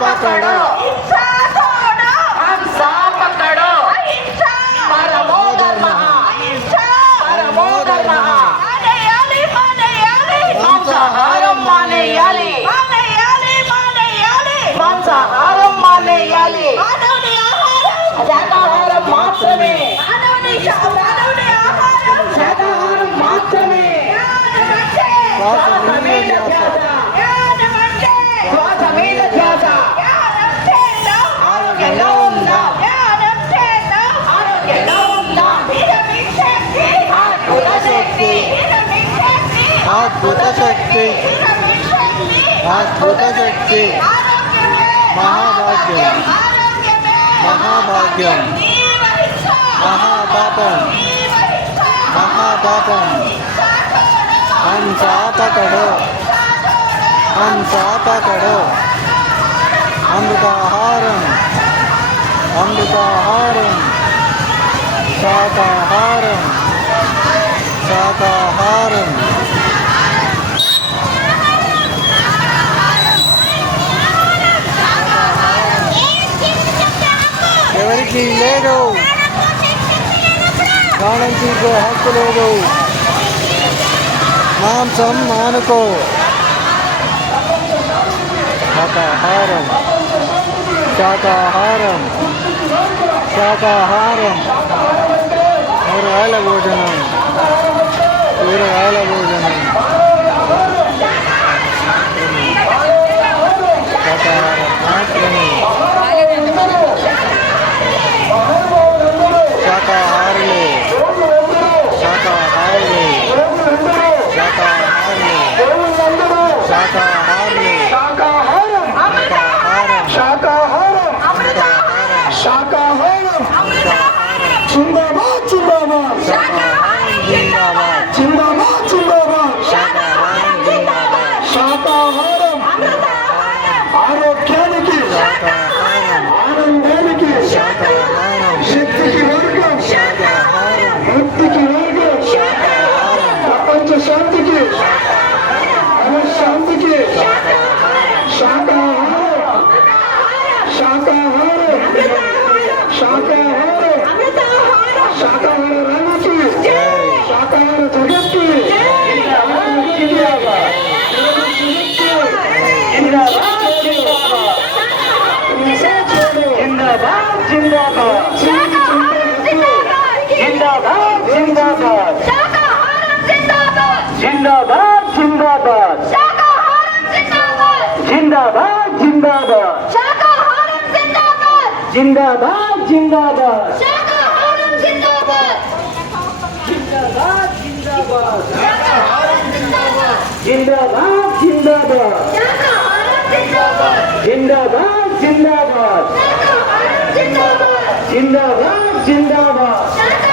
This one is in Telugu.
पकड़ो हिंसा छोड़ो, हिंसा पकड़ो अहिंसा परमो धर्मः अहिंसा परमो धर्मः मानेयाలి मानेयाలి మాంసాహారం మానేయాలి మానేయాలి మాంసాహారం మానేయాలి మానవుని ఆహారం శాకాహారం మాత్రమే మానవుని ఆహారం శాకాహారం మాత్రమే జ్ఞానమంటే శ్వాస మీద ధ్యాస జ్ఞానమంటే శ్వాస మీద ధ్యాస జ్ఞానంటే ఆరోగ్యంగా ఉందాం ఆరోగ్యంగా ఉందాం అద్భుత శక్తి అద్భుత శక్తి అద్భుత శక్తి మహాభాగ్యం మహాభాగ్యం మహాపాపం మహాపాపం హంసా పకడో హంసా పకడో అమృతాహారం అమృతాహారం శాకాహారం శాకాహారం ఎవరికి లేదు ప్రాణం తీసే హక్కు లేదు మాంసం మానుకో శాకాహారం శాకాహారం శాకాహారం కూరగాయల భోజనం కూరగాయల భోజనం శాకాహారం మాత్రమే శాకాహారులే శాకాహారులే శాకాహారులే శాకాహారులే శాకాహారం శాకాహారం జిందాబాద్ జిందాబాద్ జిందాబాద్ జిందాబాద్ జిందాబాద్ శాకాహారం జిందాబాద్ శాకాహారం ఆరోగ్యానికి శాకాహారం ఆనందానికి శాకాహారం శక్తికి వర్గం శాకాహారం ముక్తికి వర్గం ప్రపంచ శాంతికి మనశ్శాంతికి శాకాహారం శాకాహారం శాకాహారం శాకాహార రంగకి శాకాహార జగత్కి జిందాబాద్ జిందాబాద్ జిందాబాద్ జిందాబాద్ జిందాబాద్ జిందాబాద్ జిందాబాద్ జిందాబాద్ జిందాబాద్ జిందాబాద్ జిందాబాద్ జిందాబాద్ జిందాబాద్ జిందాబాద్ జిందాబాద్ జిందాబాద్